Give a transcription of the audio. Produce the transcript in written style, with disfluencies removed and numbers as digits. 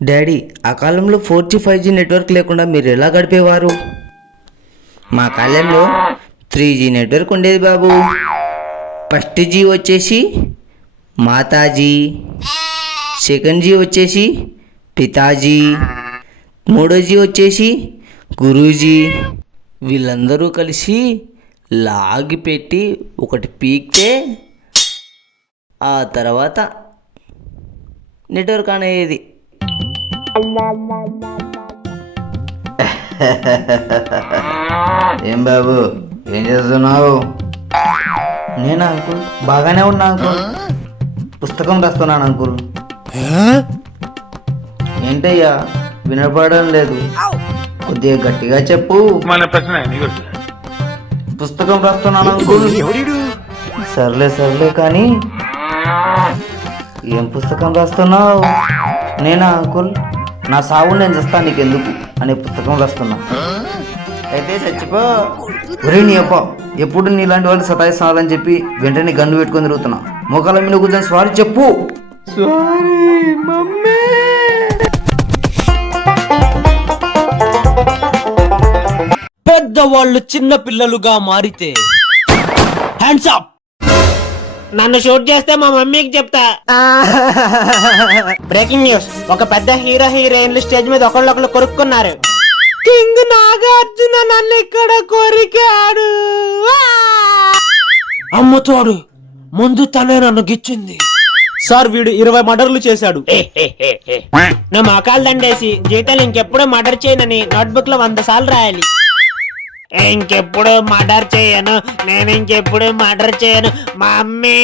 Daddy, ఆ కాలంలో 4G 5G network లేకుండా మీరు ఎలా గడిపేవారు? మా కాలంలో 3G నెట్వర్క్ ఉండేది బాబు. ఫస్ట్ జీ వచ్చేసి మాతాజీ, సెకండ్ జీ వచ్చేసి పితాజీ, మూడో జీ వచ్చేసి గురూజీ. వీళ్ళందరూ కలిసి లాగి పెట్టి ఒకటి పీక్తే ఆ తర్వాత నెట్వర్క్ అనేది. ఏం బాబు, ఏం చేస్తున్నావు? నేను అంకుల్ బాగానే ఉన్నా అంకుల్. పుస్తకం రాస్తున్నాను అంకుల్. ఏంటయ్యా వినపడడం లేదు, కొద్దిగా గట్టిగా చెప్పు. పుస్తకం రాస్తున్నాను అంకుల్. సర్లే సర్లే కానీ ఏం పుస్తకం రాస్తున్నావు? నేనా అంకుల్, నా సావు నేను చేస్తాను నీకెందుకు అనే పుస్తకం రాస్తున్నా. అయితే చచ్చిపో. ఒరే నీ అప్ప, ఎప్పుడు నీలాంటి వాళ్ళు సతాయిస్తున్నారని చెప్పి వెంటనే గన్ను పెట్టుకొని తిరుగుతున్నా. మోకాల మీద కూర్చొని సారీ చెప్పు. పెద్దవాళ్ళు చిన్న పిల్లలుగా మారితే హ్యాండ్స్ అప్. నన్ను షూట్ చేస్తే మా మమ్మీకి చెప్తా. బ్రేకింగ్ న్యూస్, ఒక పెద్ద హీరో హీరోయిన్లు స్టేజ్ మీద ఒకళ్ళొకళ్ళు కొరుక్కున్నారు. కింగ్ నాగార్జున నన్ను ఇక్కడ కొరికాడు. అమ్మతోడు ముందు తనే నన్ను గిచ్చింది. సార్ వీడు 20 మర్డర్లు చేశాడు. నా మకాలు దండేసి జీతాలు ఇంకెప్పుడు మర్డర్ చేయనని నోట్బుక్ లో 100 సార్లు రాయాలి. ఇంకెప్పుడు మర్డర్ చేయను, నేను ఇంకెప్పుడు మర్డర్ చేయను మమ్మీ.